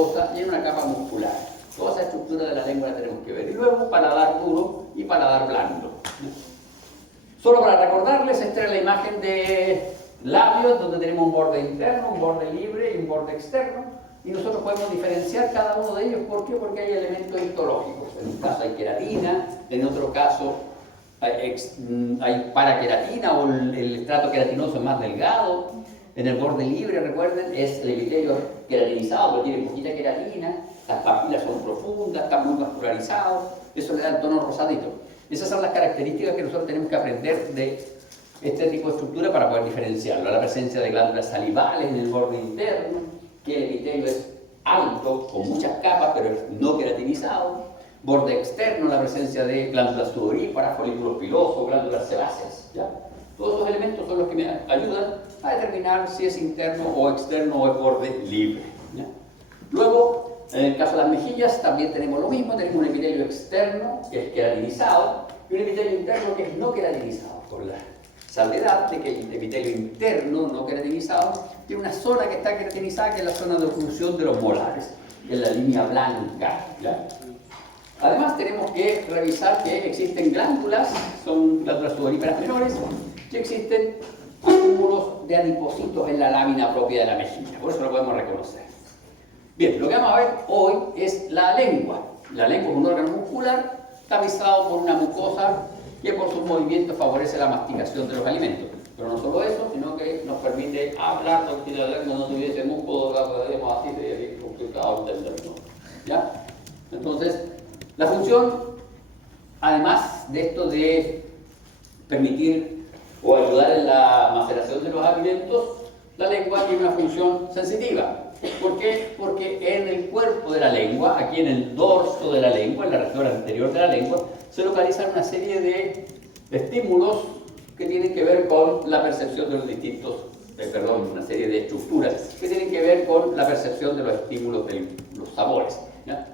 mucosa y en una capa muscular. Toda esa estructura de la lengua la tenemos que ver. Y luego paladar duro y paladar blando. Solo para recordarles, esta es la imagen de labios, donde tenemos un borde interno, un borde libre y un borde externo. Y nosotros podemos diferenciar cada uno de ellos. ¿Por qué? Porque hay elementos histológicos. En un caso hay queratina, en otro caso hay paraqueratina o el estrato queratinoso es más delgado. En el borde libre, recuerden, es el epitelio queratinizado, porque tiene poquita queratina, las papilas son profundas, está muy vascularizado, eso le da el tono rosadito. Esas son las características que nosotros tenemos que aprender de este tipo de estructura para poder diferenciarlo. La presencia de glándulas salivales en el borde interno, que el epitelio es alto, con muchas capas, pero es no queratinizado. Borde externo, la presencia de glándulas sudoríparas, folículos pilosos, glándulas sebáceas. ¿Ya? Todos esos elementos son los que me ayudan a determinar si es interno o externo o es borde libre. ¿Ya? Luego, en el caso de las mejillas también tenemos lo mismo, tenemos un epitelio externo que es queratinizado y un epitelio interno que es no queratinizado, con la salvedad de que el epitelio interno no queratinizado tiene una zona que está queratinizada, que es la zona de oclusión de los molares, en la línea blanca. ¿Ya? Además tenemos que revisar que existen glándulas, son glándulas sudoríparas menores, que existen acúmulos de adipocitos en la lámina propia de la mejilla, por eso lo podemos reconocer. Bien, lo que vamos a ver hoy es la lengua. La lengua es un órgano muscular tapizado por una mucosa que por sus movimientos favorece la masticación de los alimentos. Pero no solo eso, sino que nos permite hablar, porque si la lengua no tuviese músculo, la podríamos así, sería complicado entenderlo. ¿Ya? Entonces, la función, además de esto de permitir o ayudar en la maceración de los alimentos, la lengua tiene una función sensitiva. ¿Por qué? Porque en el cuerpo de la lengua, aquí en el dorso de la lengua, en la región anterior de la lengua, se localizan una serie de estímulos que tienen que ver con la percepción de los distintos, una serie de estructuras que tienen que ver con la percepción de los estímulos de los sabores. ¿Ya?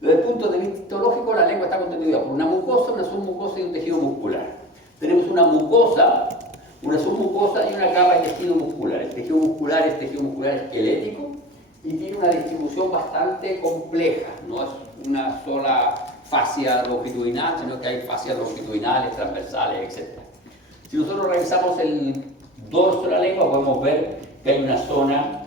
Desde el punto de vista histológico, la lengua está constituida por una mucosa, una submucosa y un tejido muscular. Tenemos una mucosa, una submucosa y una capa de tejido muscular. El tejido muscular es tejido muscular esquelético y tiene una distribución bastante compleja. No es una sola fascia longitudinal, sino que hay fascias longitudinales, transversales, etc. Si nosotros revisamos el dorso de la lengua, podemos ver que hay una zona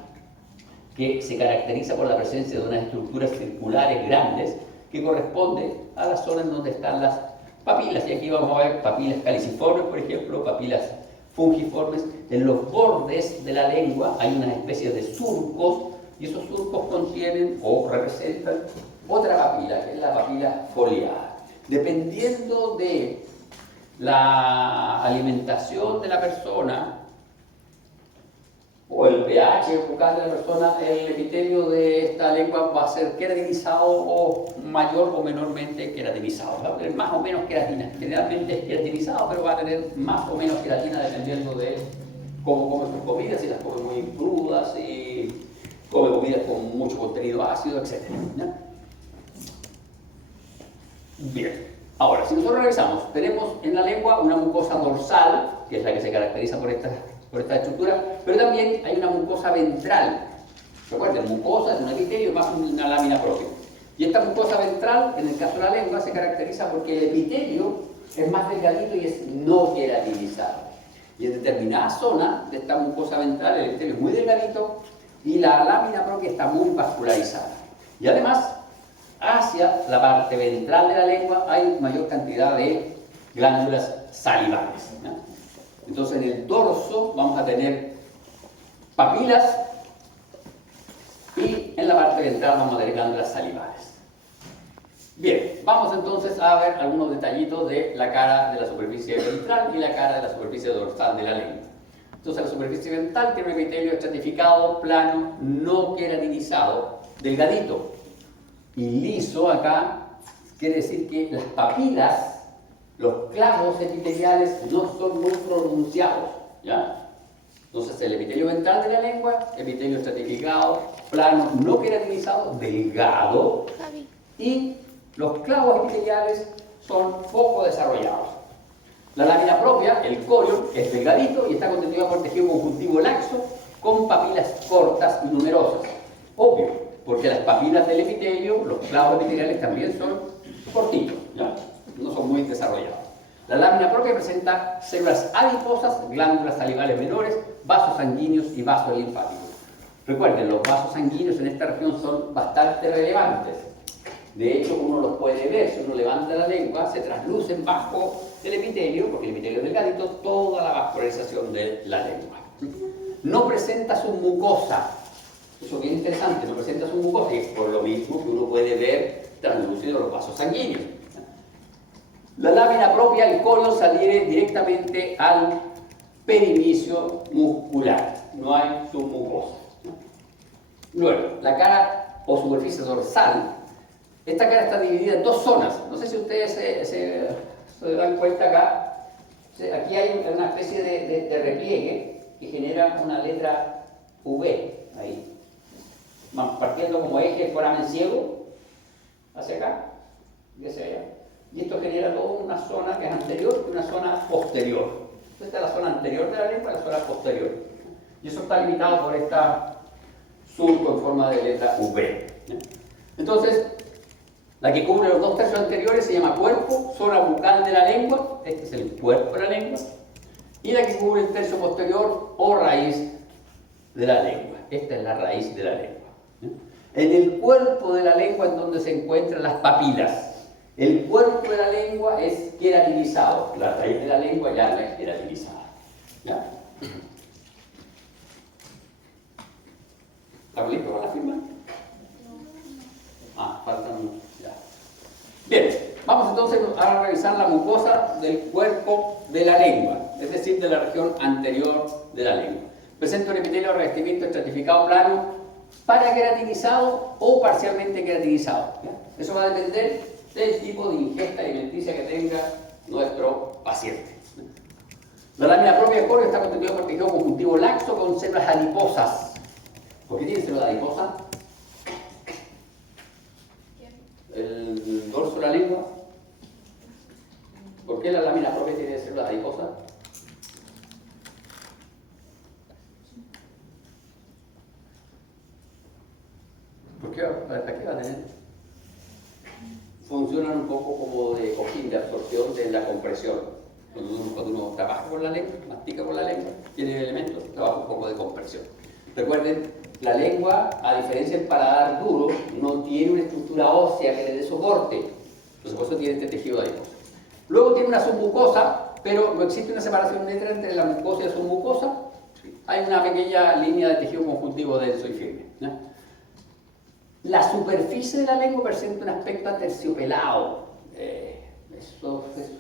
que se caracteriza por la presencia de unas estructuras circulares grandes que corresponde a la zona en donde están las papilas. Y aquí vamos a ver papilas caliciformes, por ejemplo, papilas fungiformes. En los bordes de la lengua hay unas especies de surcos y esos surcos contienen o representan otra papila, que es la papila foliada. Dependiendo de la alimentación de la persona o el pH bucal de la persona, el epitelio de esta lengua va a ser queratinizado o mayor o menormente queratinizado. Va a tener más o menos queratina. Generalmente es queratinizado, pero va a tener más o menos queratina dependiendo de cómo come sus comidas, si las come muy crudas, si come comidas con mucho contenido ácido, etc. ¿Ya? Bien, ahora, si nosotros revisamos, tenemos en la lengua una mucosa dorsal, que es la que se caracteriza por esta estructura, pero también hay una mucosa ventral. Recuerden, mucosa es un epitelio más una lámina propia. Y esta mucosa ventral, en el caso de la lengua, se caracteriza porque el epitelio es más delgadito y es no queratinizado. Y en determinada zona de esta mucosa ventral, el epitelio es muy delgadito y la lámina propia está muy vascularizada. Y además, hacia la parte ventral de la lengua hay mayor cantidad de glándulas salivales. ¿No? Entonces, en el dorso vamos a tener papilas y en la parte ventral vamos a tener glándulas salivales. Bien, vamos entonces a ver algunos detallitos de la cara de la superficie ventral y la cara de la superficie dorsal de la lengua. Entonces, la superficie ventral tiene un epitelio estratificado, plano, no queratinizado, delgadito y liso. Acá quiere decir que las papilas, los clavos epiteliales no son muy pronunciados, ¿ya? Entonces, el epitelio ventral de la lengua, epitelio estratificado, plano, no queratinizado, delgado, y los clavos epiteliales son poco desarrollados. La lámina propia, el corio, es delgadito y está constituido por tejido conjuntivo laxo con papilas cortas y numerosas. Obvio, porque las papilas del epitelio, los clavos epiteliales también son cortitos, ¿ya? No son muy desarrollados. La lámina propia presenta células adiposas, glándulas salivales menores, vasos sanguíneos y vasos linfáticos. Recuerden, los vasos sanguíneos en esta región son bastante relevantes. De hecho, uno los puede ver, si uno levanta la lengua, se traslucen bajo el epitelio, porque el epitelio es delgadito, toda la vascularización de la lengua. No presenta su mucosa, eso es bien interesante, no presenta su mucosa, y es por lo mismo que uno puede ver translúcidos los vasos sanguíneos. La lámina propia, el colon, se adhiere directamente al perivicio muscular, no hay submucosa. Luego, la cara o superficie dorsal, esta cara está dividida en dos zonas. No sé si ustedes se dan cuenta acá. Aquí hay una especie de repliegue que genera una letra V ahí, partiendo como eje foramen ciego hacia acá y hacia allá. Y esto genera toda una zona que es anterior y una zona posterior. Esta es la zona anterior de la lengua y la zona posterior. Y eso está limitado por esta surco en forma de letra V. Entonces, la que cubre los 2/3 anteriores se llama cuerpo, zona bucal de la lengua, este es el cuerpo de la lengua, y la que cubre el tercio posterior o raíz de la lengua, esta es la raíz de la lengua. En el cuerpo de la lengua es donde se encuentran las papilas. El cuerpo de la lengua es queratinizado, la raíz de la lengua ya no es queratinizada. ¿Ya? ¿Está listo con la firma? Faltan. Ya. Bien, vamos entonces a revisar la mucosa del cuerpo de la lengua, es decir, de la región anterior de la lengua. Presenta un epitelio de revestimiento estratificado plano, paraqueratinizado o parcialmente queratinizado. ¿Ya? Eso va a depender del tipo de ingesta alimenticia que tenga nuestro paciente. La lámina propia del colon está constituida por tejido conjuntivo laxo con células adiposas. ¿Por qué tiene células adiposas? El dorso de la lengua. ¿Por qué la lámina propia tiene células adiposas? ¿Por qué? ¿Para qué va a tener? Funcionan un poco como de cojín de absorción de la compresión. Cuando uno trabaja con la lengua, mastica con la lengua, tiene elementos, trabaja un poco de compresión. Recuerden, la lengua, a diferencia del paladar duro, no tiene una estructura ósea que le dé soporte. Entonces, por eso tiene este tejido adiposo. Luego tiene una submucosa, pero no existe una separación neta entre la mucosa y la submucosa. Hay una pequeña línea de tejido conjuntivo denso y firme. ¿No? La superficie de la lengua presenta un aspecto aterciopelado. Eso es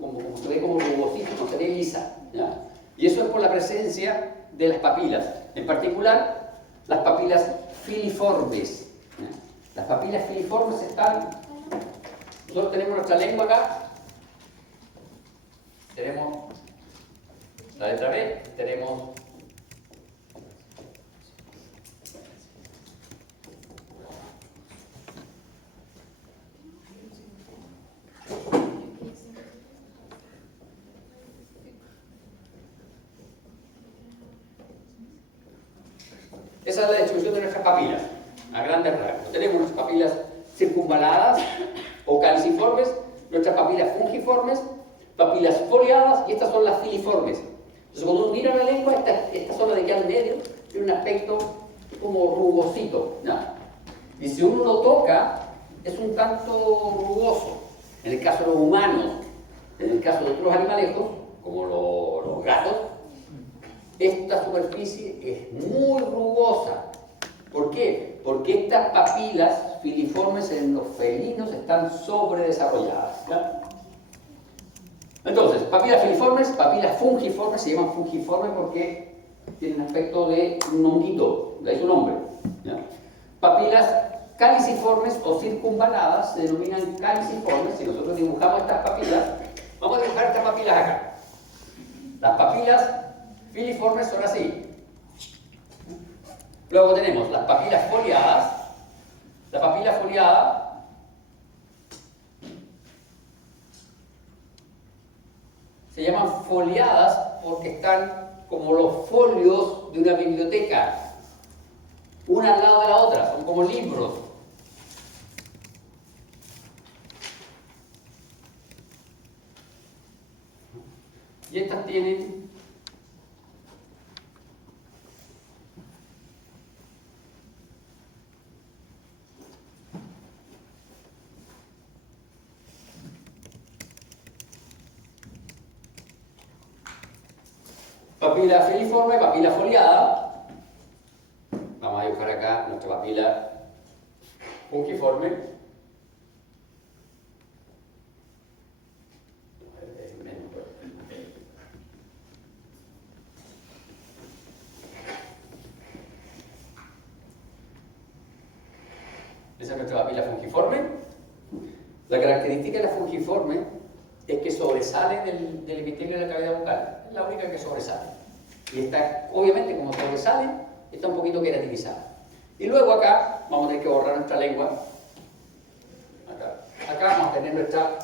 como se ve como rugosito, no se ve lisa. ¿Ya? Y eso es por la presencia de las papilas. En particular, las papilas filiformes. ¿Ya? Las papilas filiformes están... Nosotros tenemos nuestra lengua acá. Tenemos la letra B, tenemos... Esa es la distribución de nuestras papilas, a grandes rasgos. Tenemos nuestras papilas circunvaladas o calciformes, nuestras papilas fungiformes, papilas foliadas y estas son las filiformes. Entonces, cuando uno mira la lengua, esta zona de aquí al medio tiene un aspecto como rugosito, ¿no? Y si uno lo toca, es un tanto rugoso. En el caso de los humanos, en el caso de otros animalejos, como los gatos, esta superficie es muy rugosa. ¿Por qué? Porque estas papilas filiformes en los felinos están sobredesarrolladas. ¿Ya? Entonces, papilas filiformes, papilas fungiformes, se llaman fungiformes porque tienen aspecto de un honguito, de ahí su nombre. ¿Ya? Papilas caliciformes o circunvaladas se denominan caliciformes. Si nosotros dibujamos estas papilas, vamos a dibujar estas papilas acá. Las papilas filiformes son así. Luego tenemos las papilas foliadas. La papila foliada se llaman foliadas porque están como los folios de una biblioteca. una al lado de la otra, son como libros. Y estas tienen papila filiforme, papila foliada. Vamos a dibujar acá nuestra papila fungiforme. Esa es nuestra papila fungiforme. La característica de la fungiforme es que sobresale del epitelio de la cavidad bucal. Es la única que sobresale. Y está, obviamente, como sobresale, está un poquito queratinizada. Y luego acá vamos a tener que borrar nuestra lengua. Acá vamos a tener nuestra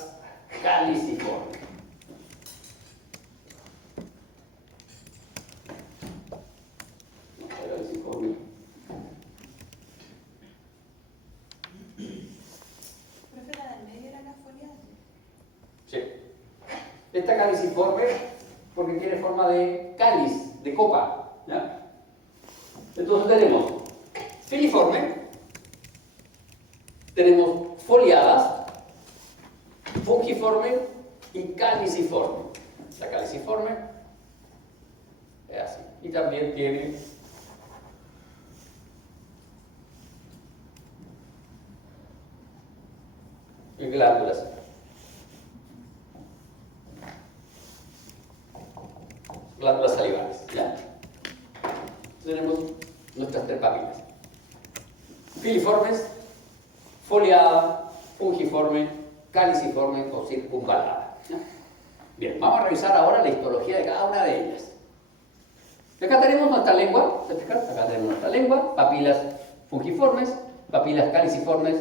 caliciforme. Esta caliciforme porque tiene forma de cáliz, de copa, ¿ya? Entonces tenemos filiforme, tenemos foliadas, fungiforme y caliciforme. La caliciforme es así. Y también tiene glándulas. Glándulas salivales, ¿ya? Tenemos nuestras tres papilas. Filiformes, foliada, fungiforme, caliciforme o circunvalada, ¿ya? Bien, vamos a revisar ahora la histología de cada una de ellas. Acá tenemos nuestra lengua, ¿se fijan? Acá tenemos nuestra lengua, papilas fungiformes, papilas caliciformes,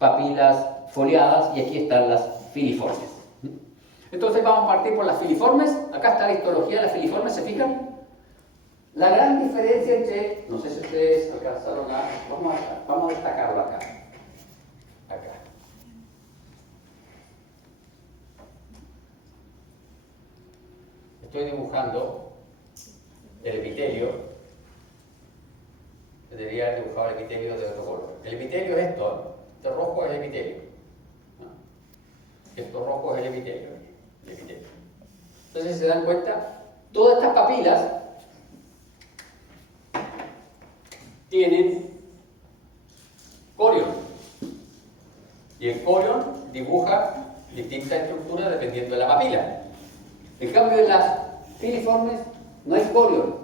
papilas foliadas y aquí están las filiformes. Entonces vamos a partir por las filiformes. Acá está la histología de las filiformes, ¿se fijan? La gran diferencia entre, no sé si ustedes alcanzaron a, vamos a destacarlo acá. Acá. Estoy dibujando el epitelio. Debería haber dibujado el epitelio de otro color. El epitelio es esto, ¿eh? Este rojo es el epitelio. ¿No? Esto rojo es el epitelio. Entonces, si se dan cuenta, todas estas papilas tienen corion. Y el corion dibuja distintas estructuras dependiendo de la papila. En cambio, en las filiformes no hay corion.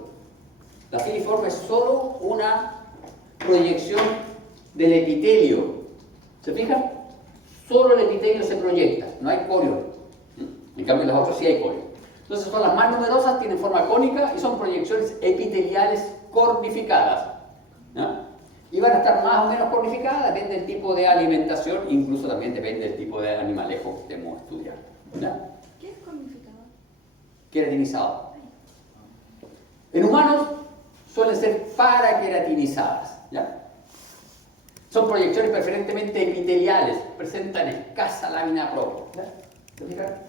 La filiforme es solo una proyección del epitelio. ¿Se fijan? Solo el epitelio se proyecta, no hay corion. En cambio, en las otras sí hay corion. Entonces, son las más numerosas, tienen forma cónica y son proyecciones epiteliales cornificadas, ¿no? Y van a estar más o menos cornificadas, depende del tipo de alimentación, incluso también depende del tipo de animalejo que estemos estudiando, ¿no? ¿Qué es cornificado? Queratinizado. En humanos suelen ser paraqueratinizadas, ¿ya? Son proyecciones preferentemente epiteliales, presentan escasa lámina propia, ¿ya? ¿Se fijan?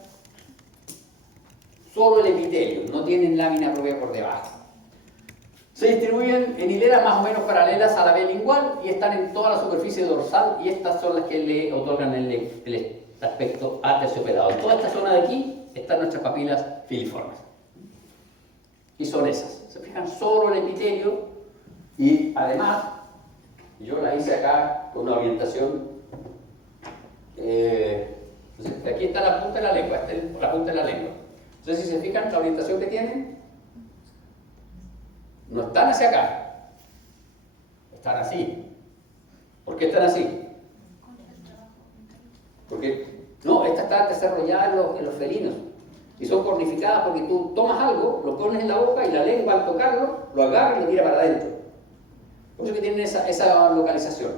Solo el epitelio, no tienen lámina propia por debajo. Se distribuyen en hileras más o menos paralelas a la vía lingual y están en toda la superficie dorsal y estas son las que le otorgan el aspecto aterciopelado. En toda esta zona de aquí están nuestras papilas filiformes. Y son esas. Se fijan, solo el epitelio y además, yo la hice acá con una orientación. Aquí está la punta de la lengua, esta es la punta de la lengua. Entonces, si se fijan, la orientación que tienen, no están hacia acá, están así. ¿Por qué están así? Porque, no, esta está desarrollada en los felinos y son cornificadas porque tú tomas algo, lo pones en la boca y la lengua al tocarlo, lo agarra y lo tira para adentro. Por eso que tienen esa localización.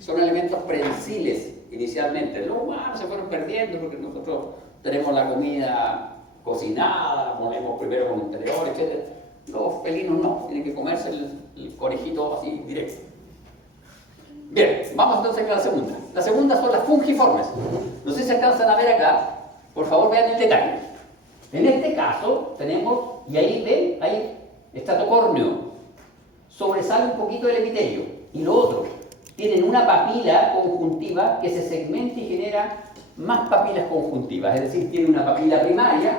Son elementos prensiles inicialmente. Los humanos se fueron perdiendo porque nosotros tenemos la comida cocinada, la ponemos primero con un tenedor, etc. Los felinos no, tienen que comerse el conejito así directo. Bien, vamos entonces a la segunda. La segunda son las fungiformes. No sé si se alcanzan a ver acá. Por favor, vean el detalle. En este caso tenemos, y ahí ven, ahí, estatocórneo. Sobresale un poquito el epitelio. Y lo otro, tienen una papila conjuntiva que se segmenta y genera más papilas conjuntivas. Es decir, tiene una papila primaria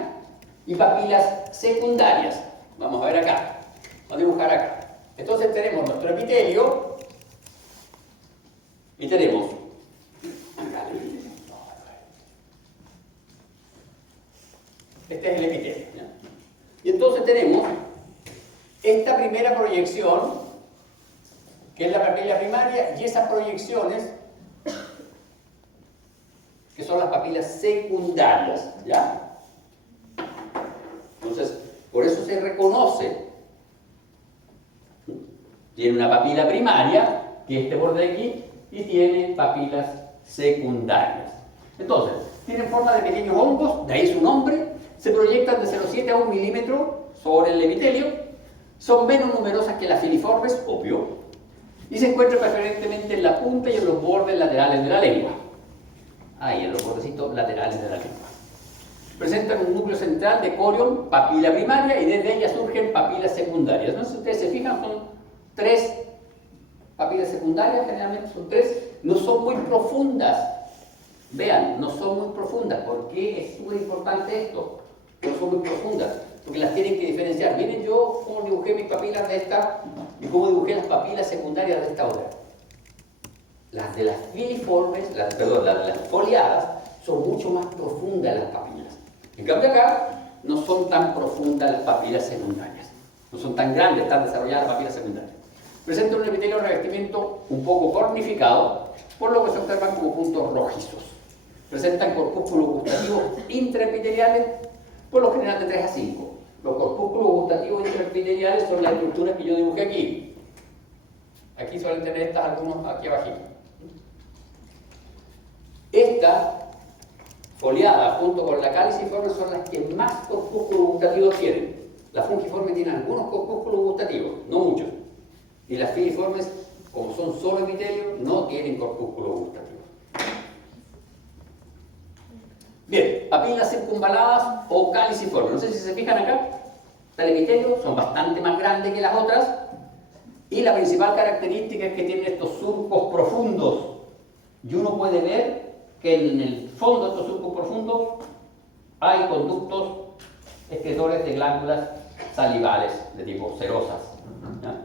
y papilas secundarias. Vamos a ver acá. Vamos a dibujar acá. Entonces tenemos nuestro epitelio y tenemos este es el epitelio, ¿ya? Y entonces tenemos esta primera proyección, que es la papila primaria, y esas proyecciones, que son las papilas secundarias, ¿ya? Entonces, por eso se reconoce. Tiene una papila primaria, que es este borde de aquí, y tiene papilas secundarias. Entonces, tienen forma de pequeños hongos, de ahí su nombre, se proyectan de 0,7 a 1 milímetro sobre el epitelio, son menos numerosas que las filiformes, obvio, y se encuentran preferentemente en la punta y en los bordes laterales de la lengua. Ahí, en los bordecitos laterales de la lengua. Presentan un núcleo central de corion, papila primaria, y desde ella surgen papilas secundarias. No sé si ustedes se fijan, son 3 papilas secundarias, generalmente son 3, no son muy profundas. Vean, no son muy profundas. ¿Por qué es súper importante esto? No son muy profundas, porque las tienen que diferenciar. Miren yo cómo dibujé mis papilas de esta y cómo dibujé las papilas secundarias de esta otra. Las de las filiformes, las foliadas, son mucho más profundas las papilas. En cambio acá, no son tan profundas las papilas secundarias. No son tan grandes, están desarrolladas las papilas secundarias. Presentan un epitelio de revestimiento un poco cornificado, por lo que se observan como puntos rojizos. Presentan corpúsculos gustativos intraepiteliales, por lo general de 3 a 5. Los corpúsculos gustativos intraepiteliales son las estructuras que yo dibujé aquí. Aquí suelen tener estas algunos aquí abajo. Esta foliada junto con la caliciforme son las que más corpúsculos gustativos tienen. La fungiforme tiene algunos corpúsculos gustativos, no muchos. Y las filiformes, como son solo epitelio, no tienen corpúsculos gustativos. Bien, papilas circunvaladas o caliciformes. No sé si se fijan acá, el epitelio son bastante más grandes que las otras. Y la principal característica es que tienen estos surcos profundos. Y uno puede ver que en el fondo de estos surcos profundos hay conductos excretores de glándulas salivales de tipo serosas. ¿Ya?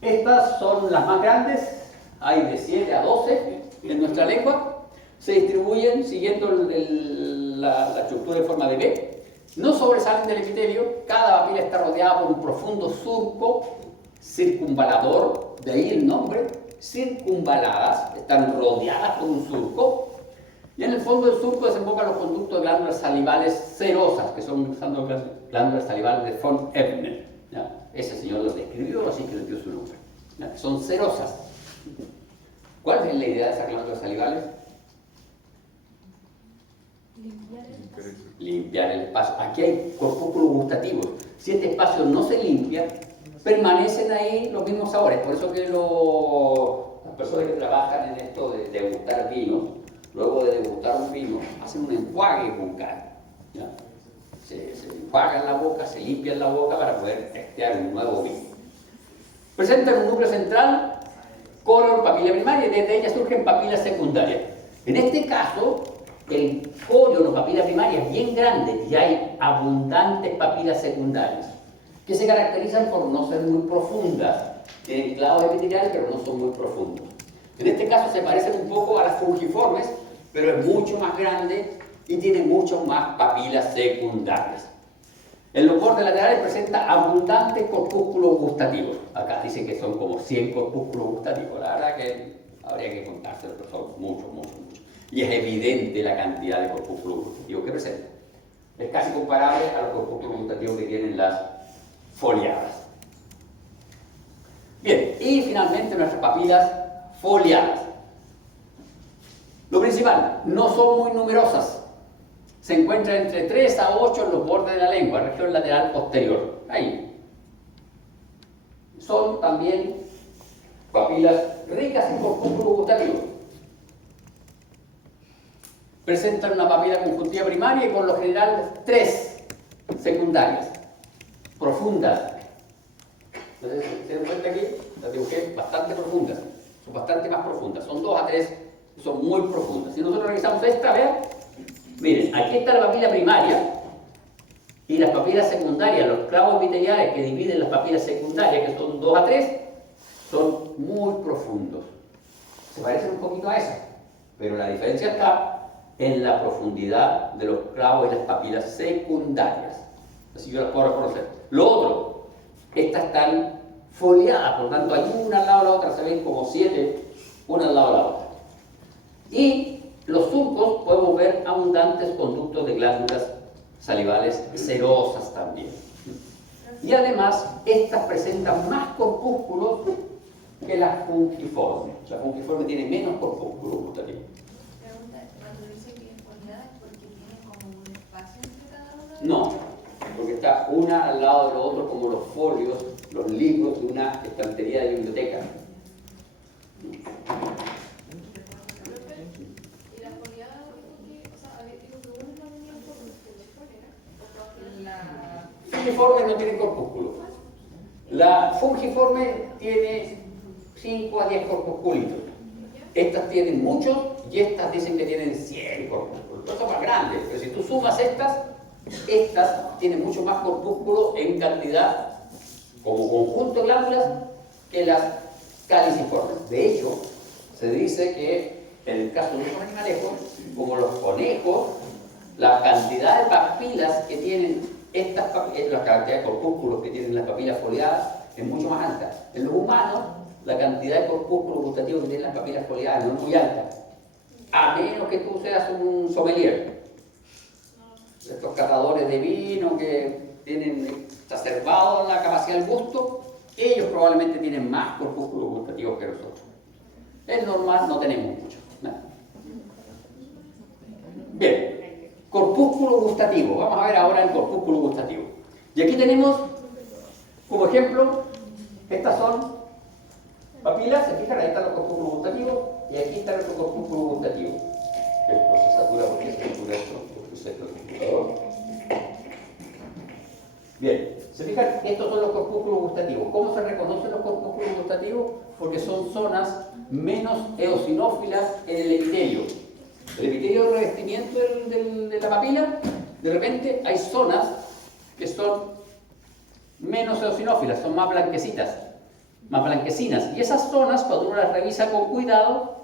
Estas son las más grandes, hay de 7 a 12 en nuestra lengua. Se distribuyen siguiendo la estructura en forma de V. No sobresalen del epitelio, cada papila está rodeada por un profundo surco circunvalador, de ahí el nombre, circunvaladas, están rodeadas por un surco, y en el fondo del surco desembocan los conductos de glándulas salivales serosas, que son glándulas salivales de von Ebner. ¿Ya? Ese señor lo describió, así que le dio su nombre. ¿Ya? Son serosas. ¿Cuál es la idea de esas glándulas salivales? Limpiar el espacio. Aquí hay corpúsculos gustativos. Si este espacio no se limpia, permanecen ahí los mismos sabores. Por eso que las personas que trabajan en esto de degustar vinos, luego de degustar un vino, hacen un enjuague bucal. ¿Ya? Se enjuagan la boca, se limpian la boca para poder testear un nuevo vino. Presentan un núcleo central, corion, papila primaria, y desde ella surgen papilas secundarias. En este caso, el corion o papila primaria es bien grande y hay abundantes papilas secundarias, que se caracterizan por no ser muy profundas. Tienen clavos epiteliales, pero no son muy profundos. En este caso se parecen un poco a las fungiformes, pero es mucho más grande y tiene mucho más papilas secundarias. En los bordes laterales presenta abundantes corpúsculos gustativos. Acá dice que son como 100 corpúsculos gustativos. La verdad que habría que contárselos, pero son muchos. Y es evidente la cantidad de corpúsculos gustativos que presenta. Es casi comparable a los corpúsculos gustativos que tienen las foliadas. Bien, y finalmente nuestras papilas foliadas. Lo principal, no son muy numerosas. se encuentra entre 3 a 8 en los bordes de la lengua, región lateral posterior. Ahí. Son también papilas ricas en corpúsculo gustativo. Presentan una papila conjuntiva primaria y por lo general 3 secundarias, profundas. Entonces, ¿se dan cuenta aquí? Las dibujé bastante profundas, son bastante más profundas, son 2 a 3, son muy profundas. Si nosotros revisamos esta, vean, miren, aquí está la papila primaria y las papilas secundarias, los clavos epiteliales que dividen las papilas secundarias, que son 2 a 3, son muy profundos. Se parecen un poquito a esas, pero la diferencia está en la profundidad de los clavos y las papilas secundarias. Así yo las puedo reconocer. Lo otro, estas están foliadas, por lo tanto hay una al lado de la otra, se ven como 7, una al lado de la otra. Y los surcos podemos ver abundantes conductos de glándulas salivales serosas también. Y además, estas presentan más corpúsculos que las fungiformes. La fungiforme tiene menos corpúsculos gustativos. Pregunta, cuando dice que es foliada es porque tiene como un espacio entre cada uno. No, porque está una al lado de lo otro como los folios, los libros de una estantería de biblioteca. Y la foliada, o sea, digo que uno no tenía corpúsculos, ¿cuál era? La Fungiforme no tiene corpúsculo. La fungiforme tiene 5 a 10 corpusculitos. Estas tienen muchos y estas dicen que tienen 100 corpúsculos. Estas son más grandes, pero si tú sumas estas tienen mucho más corpúsculos en cantidad como conjunto de glándulas que las caliciformes. De hecho, se dice que en el caso de los animales, como los conejos, la cantidad de papilas que tienen la cantidad de corpúsculos que tienen las papilas foliadas es mucho más alta. En los humanos, la cantidad de corpúsculos gustativos que tienen las papilas foliadas no es muy alta, a menos que tú seas un sommelier. Estos catadores de vino que tienen exacerbado la capacidad del gusto, ellos probablemente tienen más corpúsculos gustativos que nosotros. Es normal, no tenemos mucho. ¿No? Bien, corpúsculo gustativo. Vamos a ver ahora el corpúsculo gustativo. Y aquí tenemos, como ejemplo, estas son papilas. Se fijan, ahí están los corpúsculos gustativos y aquí está nuestro corpúsculo gustativo. Esto se satura porque se satura esto, porque se satura el computador. Bien, se fijan, estos son los corpúsculos gustativos. ¿Cómo se reconocen los corpúsculos gustativos? Porque son zonas menos eosinófilas en el epitelio. El epitelio de revestimiento de la papila, de repente hay zonas que son menos eosinófilas, son más blanquecitas, más blanquecinas. Y esas zonas, cuando uno las revisa con cuidado,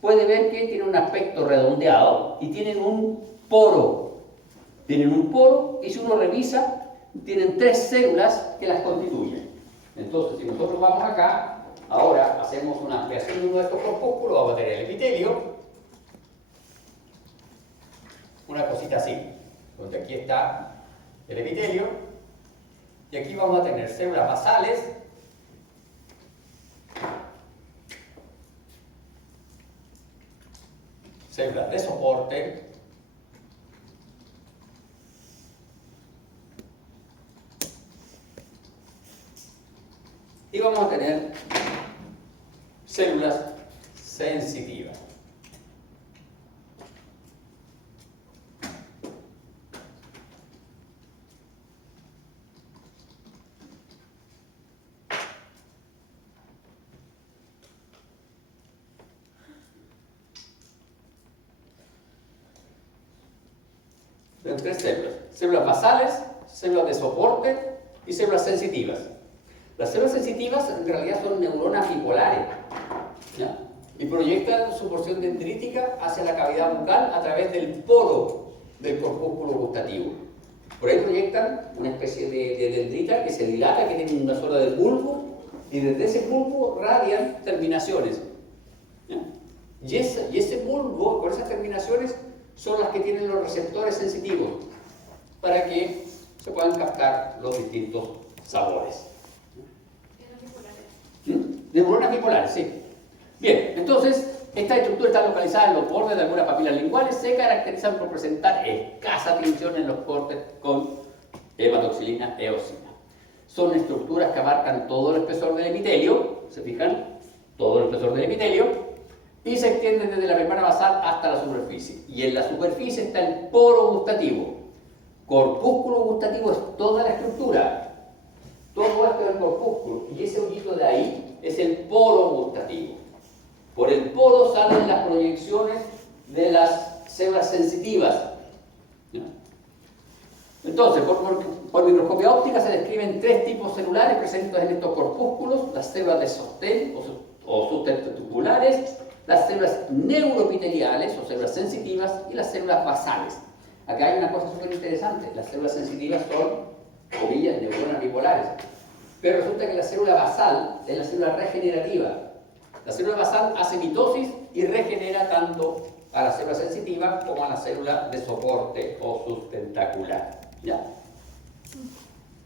puede ver que tienen un aspecto redondeado y tienen un poro. Tienen un poro y si uno revisa, tienen 3 células que las constituyen. Entonces, si nosotros vamos acá, ahora hacemos una ampliación de uno de estos corpúsculos, vamos a tener el epitelio, una cosita así, donde aquí está el epitelio, y aquí vamos a tener células basales, células de soporte, y vamos a tener células sensitivas. Son 3 células. Células basales, células de soporte y células sensitivas. Las células sensitivas en realidad son neuronas bipolares, ¿ya? Y proyectan su porción dendrítica hacia la cavidad bucal a través del poro del corpúsculo gustativo. Por ahí proyectan una especie de dendrita que se dilata, que tiene una zona del bulbo, y desde ese bulbo radian terminaciones, ¿ya? Y ese bulbo, con esas terminaciones, son las que tienen los receptores sensitivos para que se puedan captar los distintos sabores. Neuronas bipolares, sí. Bien, entonces, estas estructuras están localizadas en los bordes de algunas papilas linguales, se caracterizan por presentar escasa tensión en los cortes con hematoxilina eosina. Son estructuras que abarcan todo el espesor del epitelio, ¿se fijan? Todo el espesor del epitelio, y se extienden desde la membrana basal hasta la superficie. Y en la superficie está el poro gustativo. Corpúsculo gustativo es toda la estructura. Todo esto es el corpúsculo. Y ese hoyito de ahí es el poro gustativo. Por el poro salen las proyecciones de las células sensitivas. ¿Ya? Entonces, por microscopía óptica se describen tres tipos celulares presentes en estos corpúsculos: las células de sostén o sustentaculares, las células neuroepiteliales o células sensitivas y las células basales. Acá hay una cosa súper interesante: las células sensitivas son, comillas, neuronas bipolares, pero resulta que la célula basal es la célula regenerativa. La célula basal hace mitosis y regenera tanto a la célula sensitiva como a la célula de soporte o sustentacular. ¿Ya?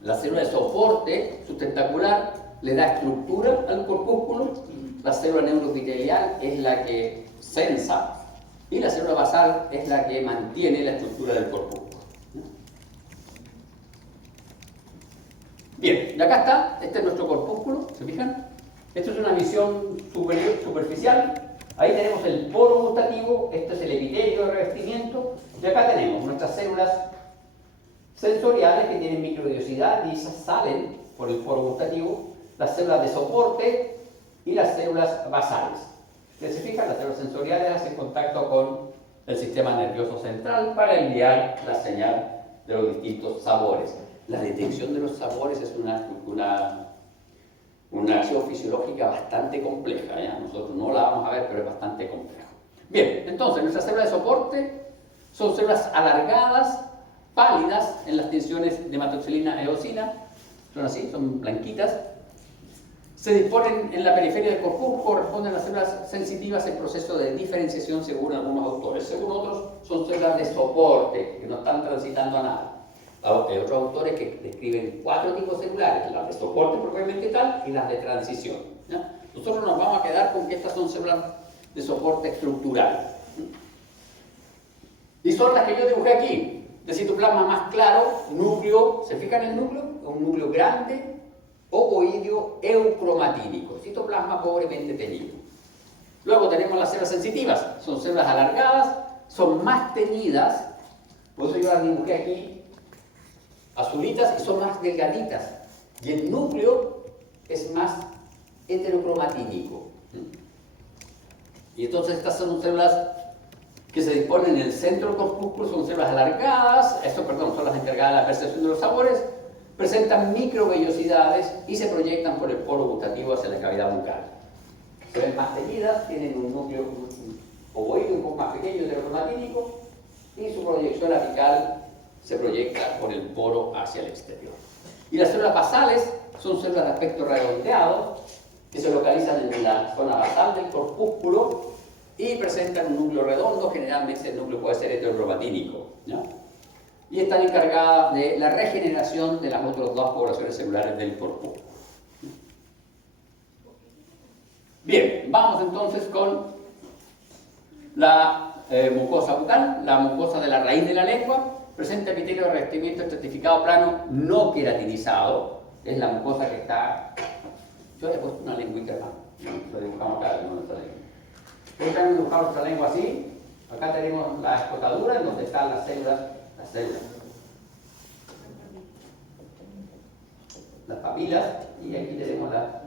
La célula de soporte sustentacular le da estructura al corpúsculo, la célula neuroepitelial es la que sensa y la célula basal es la que mantiene la estructura del corpúsculo. Bien, y acá está, este es nuestro corpúsculo, ¿se fijan? Esto es una visión superficial. Ahí tenemos el poro gustativo, este es el epitelio de revestimiento, y acá tenemos nuestras células sensoriales que tienen microdiosidad y esas salen por el poro gustativo, las células de soporte y las células basales. ¿Ustedes se fijan? Las células sensoriales hacen contacto con el sistema nervioso central para enviar la señal de los distintos sabores. La detección de los sabores es una acción fisiológica bastante compleja, ¿ya? Nosotros no la vamos a ver, pero es bastante compleja. Bien, entonces nuestras células de soporte son células alargadas, pálidas en las tensiones de hematoxilina eosina, son así, son blanquitas. Se disponen en la periferia del corpúsculo, corresponden a las células sensitivas en proceso de diferenciación según algunos autores. Según otros, son células de soporte, que no están transitando a nada. Hay otros autores que describen 4 tipos celulares: las de soporte propiamente tal y las de transición. ¿Ya? Nosotros nos vamos a quedar con que estas son células de soporte estructural. Y son las que yo dibujé aquí. De citoplasma más claro, núcleo, ¿se fijan en el núcleo? Un núcleo grande, ovoideo eucromatínico, citoplasma pobremente teñido. Luego tenemos las células sensitivas, son células alargadas, son más teñidas, por eso yo las dibujé aquí azulitas y son más delgaditas. Y el núcleo es más heterocromatínico. Y entonces estas son células que se disponen en el centro del corpúsculo, son células alargadas, son las encargadas de la percepción de los sabores, presentan microvellosidades y se proyectan por el poro gustativo hacia la cavidad bucal. Se ven más teñidas, tienen un núcleo ovoide un poco más pequeño, heterocromatínico, y su proyección apical se proyecta por el poro hacia el exterior. Y las células basales son células de aspecto redondeado que se localizan en la zona basal del corpúsculo y presentan un núcleo redondo, generalmente el núcleo puede ser heterocromatínico, ¿ya? Y están encargadas de la regeneración de las otras 2 poblaciones celulares del corpúsculo. Bien, vamos entonces con la mucosa bucal, la mucosa de la raíz de la lengua. Presenta epitelio de revestimiento estratificado plano no queratinizado. Es la mucosa que está... Yo le he puesto una lengüita acá. Lo dibujamos acá, no nuestra lengua. Hoy también dibujamos nuestra lengua así. Acá tenemos la escotadura en donde están las células. Las papilas, y aquí tenemos la...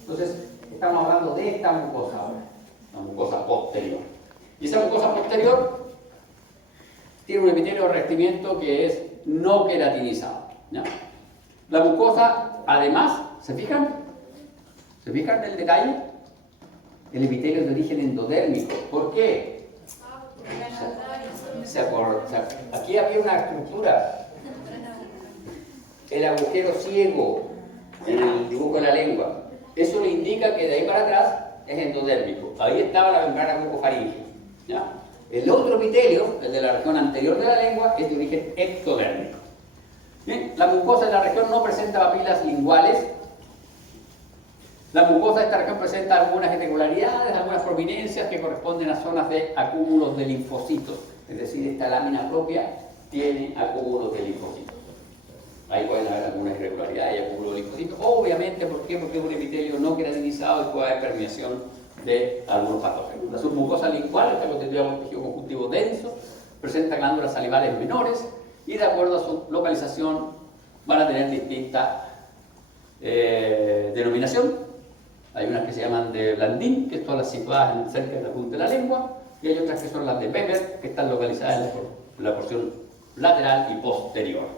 Entonces, estamos hablando de esta mucosa ahora, la mucosa posterior. Y esa mucosa posterior tiene un epitelio de revestimiento que es no queratinizado, ¿ya? La mucosa, además, ¿se fijan? ¿Se fijan en el detalle? El epitelio es de origen endodérmico. ¿Por qué? Aquí había una estructura, el agujero ciego en el dibujo de la lengua. Eso le indica que de ahí para atrás es endodérmico. Ahí estaba la membrana bucofaríngea, ¿ya? El otro epitelio, el de la región anterior de la lengua, es de origen ectodérmico. Bien, la mucosa de la región no presenta papilas linguales, La mucosa de esta región presenta algunas irregularidades, algunas prominencias que corresponden a zonas de acúmulos de linfocitos. Es decir, esta lámina propia tiene acúmulos de linfocitos. Ahí pueden haber algunas irregularidades y acúmulos de linfocitos. Obviamente, ¿por qué? Porque es un epitelio no queratinizado y puede haber permeación de algunos patógenos. La submucosa lingual está constituida por un tejido conjuntivo denso, presenta glándulas salivales menores y de acuerdo a su localización van a tener distinta denominación. Hay unas que se llaman de Blandín, que son las situadas cerca de la punta de la lengua, y hay otras que son las de Becker, que están localizadas en la porción lateral y posterior.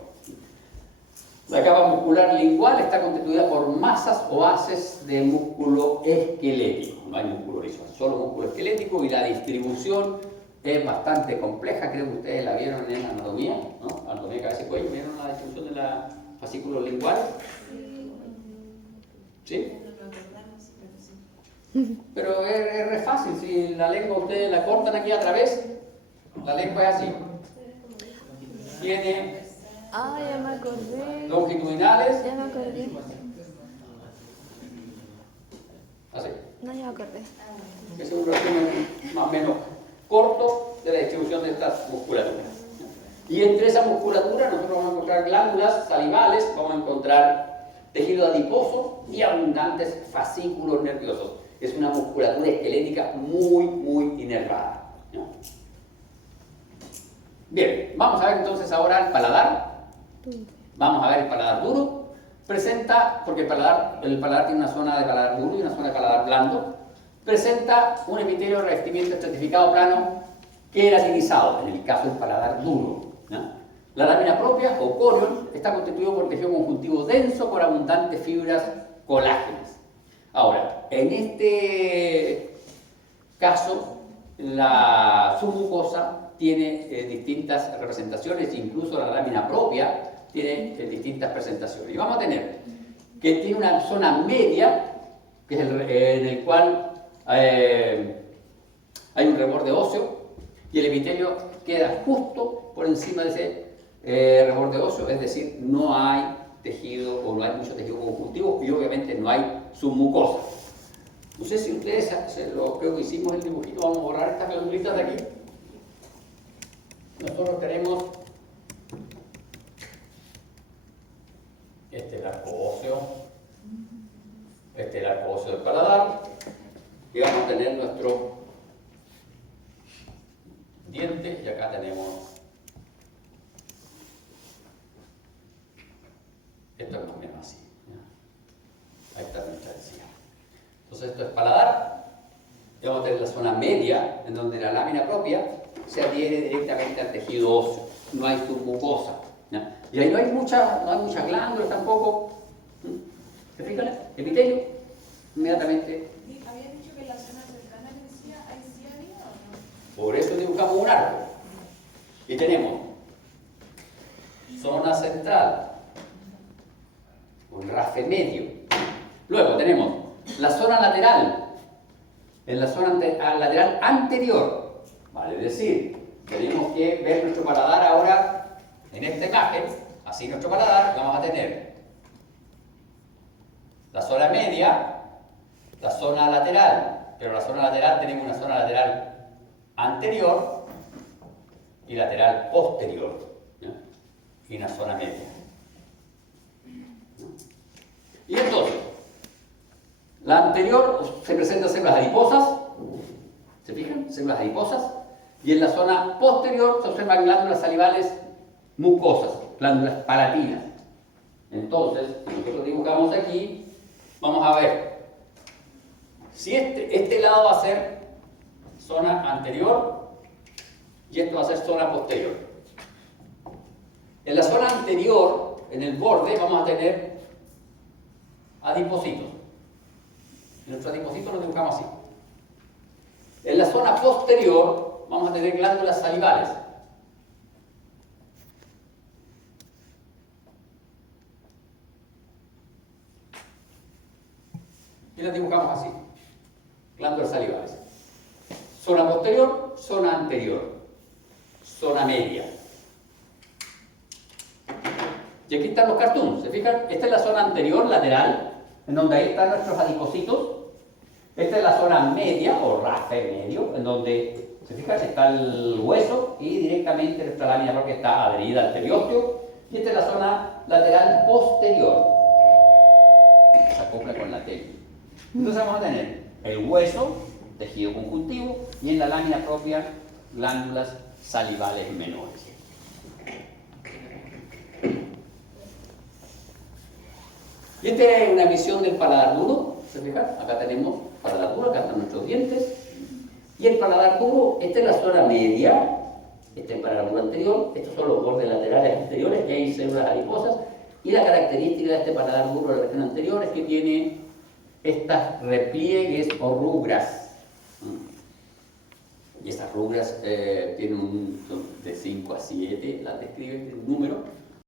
La capa muscular lingual está constituida por masas o haces de músculo esquelético. No hay músculo liso, solo músculo esquelético, y la distribución es bastante compleja. Creo que ustedes la vieron en anatomía, ¿no? Anatomía de cabeza y cuello. ¿Vieron la distribución de la fascículos linguales? ¿Sí? Pero es re fácil. Si la lengua ustedes la cortan aquí a través, la lengua es así. Tiene Ah, ya me acordé. longitudinales, Ya me acordé. así. No, ya me acordé. Es un resumen más o menos corto de la distribución de estas musculaturas. Y entre esa musculatura nosotros vamos a encontrar glándulas salivales, vamos a encontrar tejido adiposo y abundantes fascículos nerviosos. Es una musculatura esquelética muy inervada, ¿no? Bien, vamos a ver entonces ahora el paladar. Vamos a ver el paladar duro. Presenta, porque el paladar tiene una zona de paladar duro y una zona de paladar blando. Presenta un epitelio de revestimiento estratificado plano queratinizado, en el caso del paladar duro, ¿no? La lámina propia, o corion, está constituido por tejido conjuntivo denso con abundantes fibras colágenas. Ahora, en este caso, la submucosa tiene distintas representaciones, incluso la lámina propia tiene distintas presentaciones. Y vamos a tener que tiene una zona media, que es en el cual hay un reborde óseo, y el epitelio queda justo por encima de ese reborde óseo, es decir, no hay tejido o no hay mucho tejido conjuntivo y obviamente no hay submucosa. No sé si ustedes, creo que hicimos el dibujito, vamos a borrar estas glandulitas de aquí. Nosotros tenemos este es el arco óseo, este es el arco óseo del paladar, y vamos a tener nuestro diente, y acá tenemos esto es más o menos así, ¿ya? Ahí está nuestra encía. Entonces esto es paladar, y vamos a tener la zona media, en donde la lámina propia se adhiere directamente al tejido óseo, no hay submucosa, ¿ya? Y ahí no hay muchas glándulas tampoco. ¿Se fijan? Epitelio, inmediatamente. ¿Había dicho que en la zona cercana decía hay cianida o no? Por eso dibujamos un árbol. Y tenemos zona central, un rafe medio. Luego tenemos la zona lateral, en la zona lateral anterior. Vale, es decir, tenemos que ver nuestro paladar ahora en esta imagen, así nuestro paladar, vamos a tener la zona media, la zona lateral, pero la zona lateral tenemos una zona lateral anterior y lateral posterior, ¿no? Y una zona media. Y entonces, la anterior se presenta células adiposas, ¿se fijan? Células adiposas, y en la zona posterior se observan glándulas salivales mucosas, glándulas palatinas. Entonces, si nosotros dibujamos aquí, vamos a ver si este lado va a ser zona anterior y esto va a ser zona posterior. En la zona anterior, en el borde, vamos a tener adipocitos. Y nuestros adipocitos los dibujamos así. En la zona posterior, vamos a tener glándulas salivales. Y las dibujamos así, glándulas salivales. Zona posterior, zona anterior, zona media. Y aquí están los cartoons, ¿se fijan? Esta es la zona anterior, lateral, en donde ahí están nuestros adipocitos. Esta es la zona media o rafe medio, en donde, se fijan, está el hueso y directamente nuestra lámina propia está adherida al periósteo. Y esta es la zona lateral posterior, que se acopla con la tela. Entonces vamos a tener el hueso, tejido conjuntivo, y en la lámina propia, glándulas salivales menores. Y esta es una visión del paladar duro. ¿Se fijan? Acá tenemos paladar duro, acá están nuestros dientes. Y el paladar duro, esta es la zona media, este es el paladar duro anterior, estos son los bordes laterales anteriores, que hay células adiposas. Y la característica de este paladar duro de la región anterior es que tiene estas repliegues o rugras. Y estas rugras tienen de 5 a 7, las describen, tienen un número.